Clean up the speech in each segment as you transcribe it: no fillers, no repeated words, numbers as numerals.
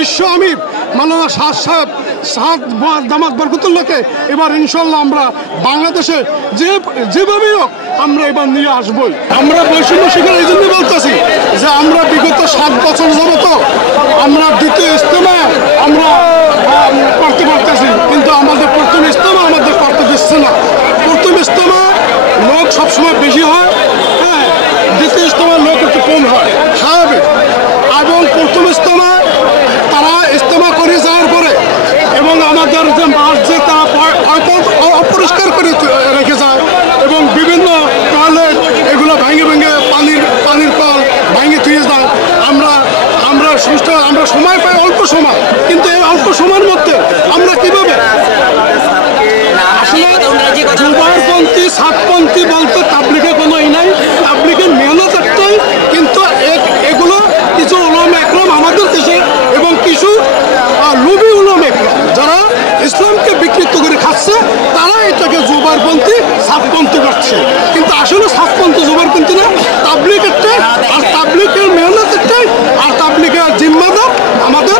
বিশ্ব আমির মাওলানা শাহ সাহেব সাদ দামাত বরকতুল্লাহকে এবার ইনশাল্লাহ আমরা বাংলাদেশে যেভাবেই হোক আমরা এবার নিয়ে আসবই। আমরা বৈষম্য শিকার এই জন্য বলতেছি যে আমরা বিগত 7 বছর যাবত আমরা দ্বিতীয় ইজতেমা আমরা করতে পারতেছি, কিন্তু আমাদের প্রথম ইজতেমা আমাদের করতে দিচ্ছে না। প্রথম ইজতেমা লোক সবসময় বেশি হয়, হ্যাঁ, দ্বিতীয় ইজতেমা লোক একটু কম হয় স্বাভাবিক। এবং প্রথম ইজতেমা তারা ইজতেমা করে যাওয়ার পরে এবং আমাদের যে মাঠ যে তারা অপরিষ্কার করে রেখে যায় এবং বিভিন্ন টয়লেট এগুলো ভেঙে ভেঙে পানির কল ভেঙে থুয়ে যায়। আমরা সময় পাই অল্প সময়, কিন্তু এই অল্প সময়ের মধ্যে আমরা কিভাবে আসলে জুবারপন্থী সাতপন্থী বলতে তাবলিগের কোনো নাই, তাবলিগের মেহনত একটাই, কিন্তু এগুলো কিছু উলামা একরাম আমাদের দেশে এবং কিছু লুবি উলামা একরাম যারা ইসলামকে বিকৃত করে খাচ্ছে তারা এটাকে জুবারপন্থী সাতপন্থী করছে, কিন্তু আসলে সাতপন্থী জুবারপন্থী না, তাবলিগ একটাই, আর তাবলিগের মেহনত একটাই, আর তাবলিগের জিম্মাদার আমাদের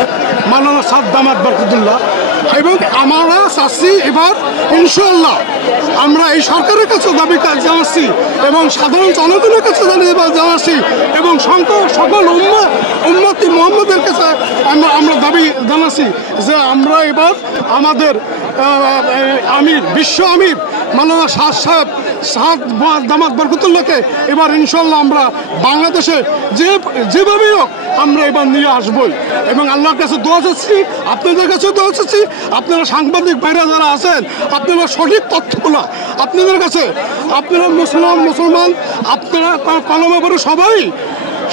মাওলানা সাদ দামাত বরকতুল্লাহ। এবং আমরা চাচ্ছি এবার ইনশাআল্লাহ আমরা এই সরকারের কাছে দাবি জানাচ্ছি এবং সাধারণ জনগণের কাছে জানাচ্ছি এবং সকল উম্মতি মুহাম্মদের কাছে আমরা দাবি জানাচ্ছি যে আমরা এবার আমাদের আমির বিশ্ব আমির মাওলানা শাহ সাহেব সাদ দামাত বরকতুল্লাহকে এবার ইনশাআল্লাহ আমরা বাংলাদেশে যেভাবেই হোক আমরা এবার নিয়ে আসবই। এবং আল্লাহর কাছে দোয়া চাচ্ছি, আপনাদের কাছে দোয়া চাচ্ছি, আপনারা সাংবাদিক ভাইরা যারা আছেন আপনারা সঠিক তথ্যগুলো আপনাদের কাছে, আপনারা মুসলমান আপনারা কলমে পড়ে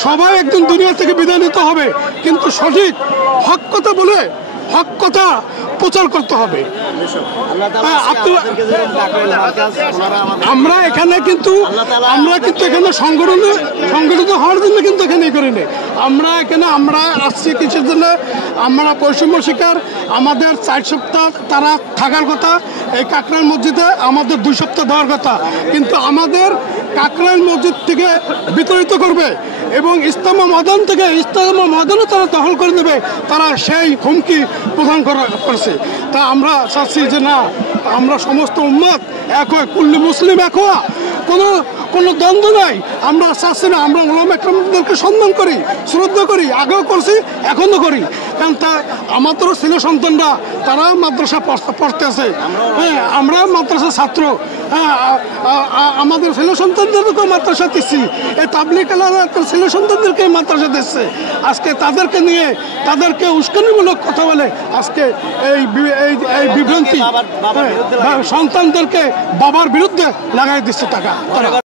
সবাই একদিন দুনিয়া থেকে বিদায় নিতে হবে, কিন্তু সঠিক হক কথা বলে হক কথা প্রচার করতে হবে। আমরা কিন্তু এখানে সংগঠিত হওয়ার জন্য কিন্তু এখানে করিনি। আমরা আসছি কিছুর জন্য, আমরা বৈষম্য শিকার, আমাদের 4 সপ্তাহ তারা থাকার কথা, এই কাকরাইল মসজিদে আমাদের 2 সপ্তাহ দেওয়ার কথা, কিন্তু আমাদের কাকরাইল মসজিদ থেকে বিতাড়িত করবে এবং ইজতেমা ময়দানও তারা দখল করে দেবে, তারা সেই হুমকি প্রদান করছে। তা আমরা চাচ্ছি যে না, আমরা সমস্ত উম্মত এক হয়, কুল্লি মুসলিম এক হওয়া, কোনো দ্বন্দ্ব নাই। আমরা চাচ্ছি না, আমরা উলামা একরামদেরকে সম্মান করি, শ্রদ্ধা করি, আগেও করছি এখনও করি, কারণ আমাদেরও ছেলে সন্তানরা তারা মাদ্রাসা পড়তে আছে, হ্যাঁ, আমরা মাদ্রাসা ছাত্র, হ্যাঁ, আমাদের ছেলে সন্তানদেরকেও মাদ্রাসা দিচ্ছি, এই তাবলিগ আলারা ছেলে সন্তানদেরকে মাদ্রাসা দিচ্ছে। আজকে তাদেরকে উস্কানিমূলক কথা বলে আজকে এই বিভ্রান্তি সন্তানদেরকে বাবার বিরুদ্ধে লাগাই দিচ্ছে টাকা।